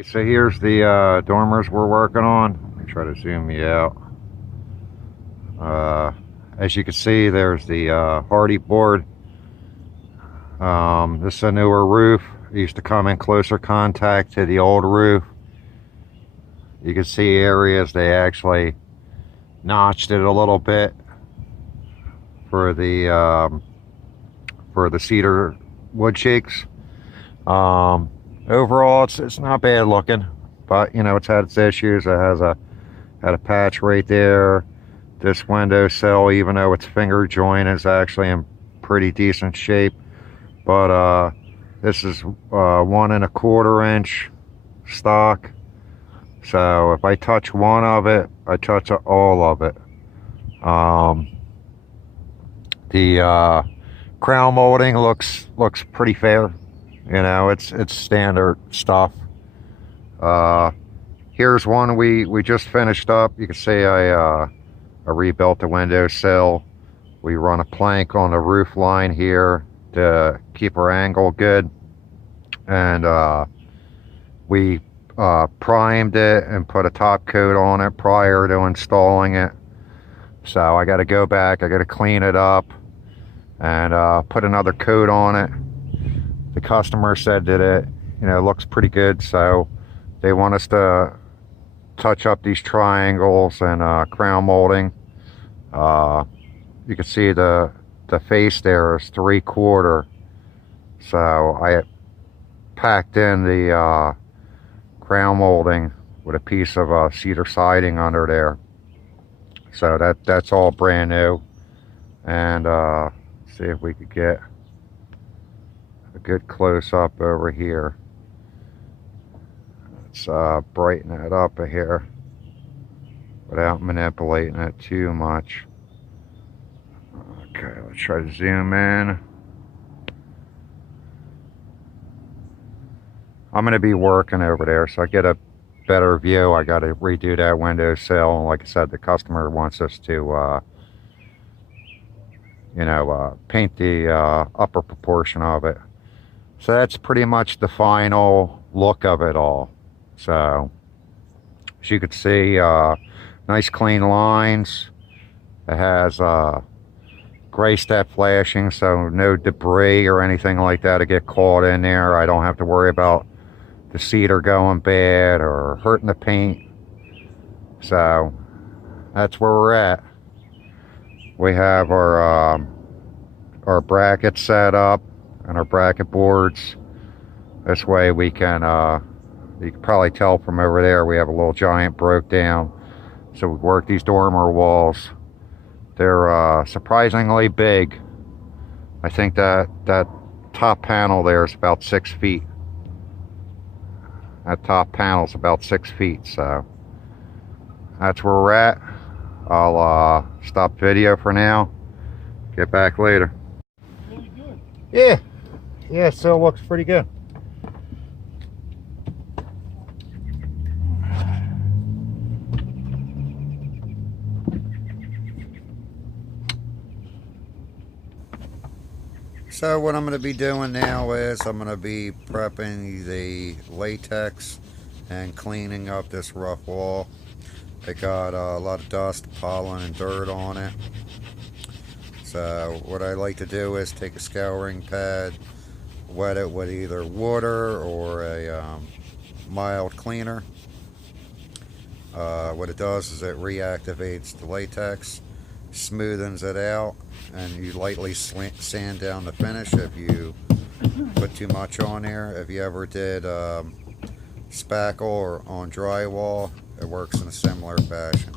So here's the dormers we're working on. Let me try to zoom you out. As you can see, there's the Hardie board. This is a newer roof. It used to come in closer contact to the old roof. You can see areas they actually notched it a little bit for the cedar wood shakes. Overall, it's not bad looking, but you know it's had its issues. It had a patch right there. This windowsill, even though its finger joint is actually in pretty decent shape, but this is 1 1/4 inch stock. So if I touch one of it, I touch all of it. The crown molding looks pretty fair. You know, it's standard stuff. Here's one we just finished up. You can see I rebuilt the windowsill. We run a plank on the roof line here to keep our angle good, and we primed it and put a top coat on it prior to installing it. So I got to go back, I got to clean it up and put another coat on it. The customer said that it, you know, looks pretty good, so they want us to touch up these triangles and crown molding. You can see the face there is 3/4, so I packed in the crown molding with a piece of cedar siding under there, so that's all brand new. And see if we could get a good close-up over here. Let's brighten it up here without manipulating it too much. Okay, let's try to zoom in. I'm going to be working over there, so I get a better view. I got to redo that windowsill. Like I said, the customer wants us to paint the upper proportion of it. So that's pretty much the final look of it all. So as you can see, nice clean lines. It has gray step flashing, so no debris or anything like that to get caught in there. I don't have to worry about the cedar going bad or hurting the paint. So that's where we're at. We have our brackets set up and our bracket boards. This way we can, you can probably tell from over there, we have a little giant broke down. So we work these dormer walls. They're surprisingly big. I think that top panel there is about 6 feet. That top panel is about 6 feet, so that's where we're at. I'll stop video for now. Get back later. Really good. Yeah, still looks pretty good. So what I'm going to be doing now is I'm going to be prepping the latex and cleaning up this rough wall. It got a lot of dust, pollen, and dirt on it. So what I like to do is take a scouring pad, wet it with either water or a mild cleaner. What it does is it reactivates the latex, smoothens it out, and you lightly sand down the finish if you put too much on there. If you ever did spackle or on drywall, it works in a similar fashion.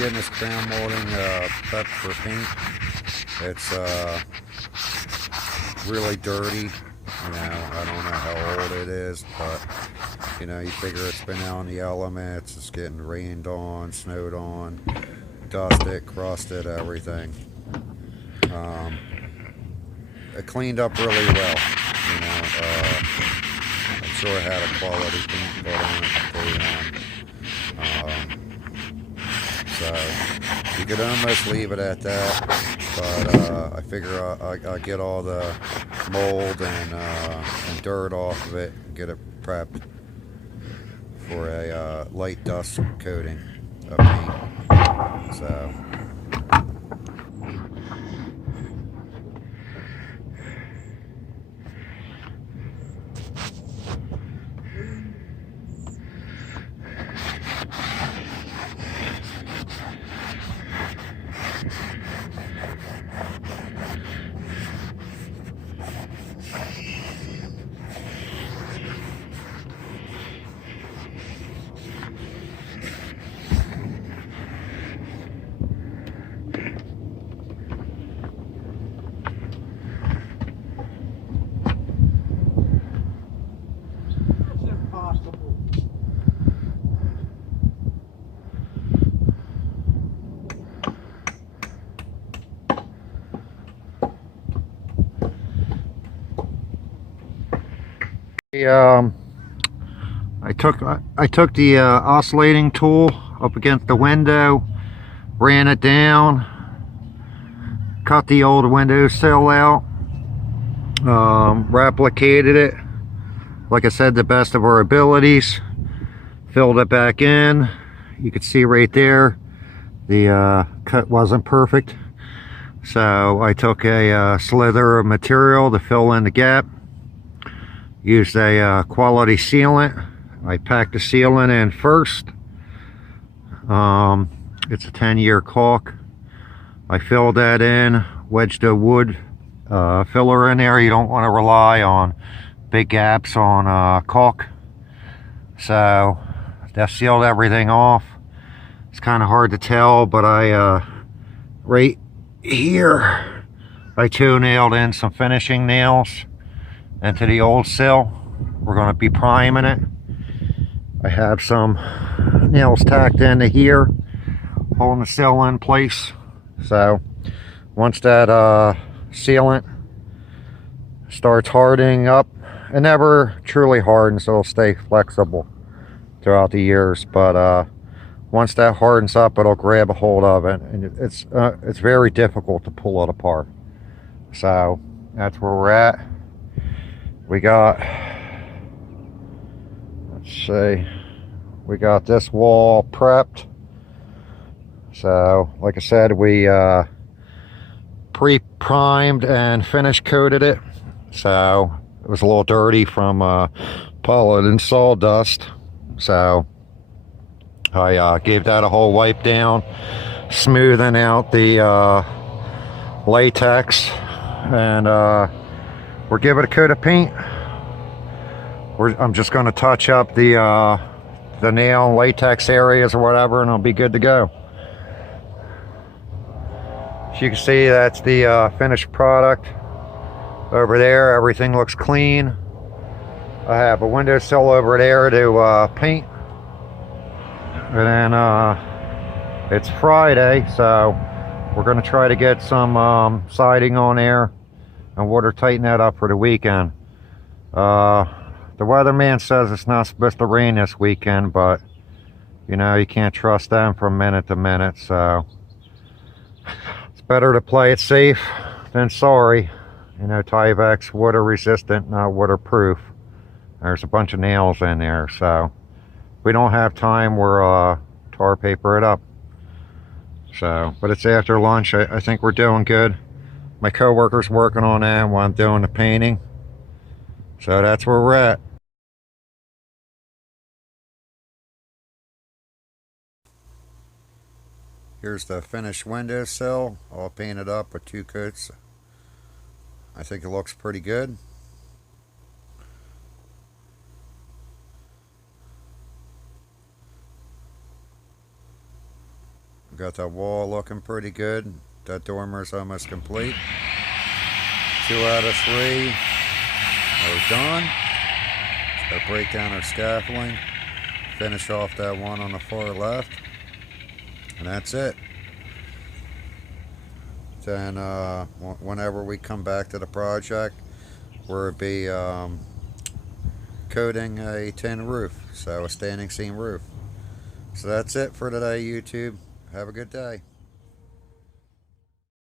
getting this crown molding prepped for paint. It's really dirty. You know, I don't know how old it is, but you know, you figure it's been out in the elements, it's getting rained on, snowed on, dusted, crusted, everything. It cleaned up really well. You know, I'm sure it had a quality paint put on it. So you could almost leave it at that, but I figure I'll get all the mold and dirt off of it and get it prepped for a light dust coating of paint. So I took the oscillating tool up against the window, ran it down, cut the old windowsill out, replicated it, like I said, the best of our abilities, filled it back in. You can see right there, the cut wasn't perfect, so I took a slither of material to fill in the gap. Used a quality sealant. I packed the sealant in first. It's a 10-year caulk. I filled that in, wedged a wood filler in there. You don't want to rely on big gaps on caulk. So that sealed everything off. It's kind of hard to tell, but I right here I toe-nailed in some finishing nails into the old sill. We're going to be priming it. I have some nails tacked into here, holding the sill in place. So once that sealant starts hardening up, it never truly hardens, so it'll stay flexible throughout the years, but once that hardens up, it'll grab a hold of it, and it's very difficult to pull it apart. So that's where we're at. We got, let's see, we got this wall prepped. So like I said, we pre-primed and finish coated it. So it was a little dirty from pollen and sawdust. So I gave that a whole wipe down, smoothing out the latex, and we're giving it a coat of paint. I'm just going to touch up the nail and latex areas or whatever, and it'll be good to go. As you can see, that's the finished product. Over there, everything looks clean. I have a windowsill over there to paint. And then it's Friday, so we're going to try to get some siding on there and water tighten that up for the weekend. The weatherman says it's not supposed to rain this weekend, but you know, you can't trust them from minute to minute, so it's better to play it safe than sorry. You know, Tyvek's water resistant, not waterproof. There's a bunch of nails in there, so if we don't have time, we're tar paper it up. So, but it's after lunch. I think we're doing good. My co-worker's working on that while I'm doing the painting. So that's where we're at. Here's the finished windowsill, all painted up with 2 coats. I think it looks pretty good. got that wall looking pretty good. That dormer's almost complete. 2 out of 3 are done. Just gotta break down our scaffolding, finish off that one on the far left, and that's it. Then whenever we come back to the project, we'll be coating a tin roof, so a standing seam roof. So that's it for today, YouTube. Have a good day.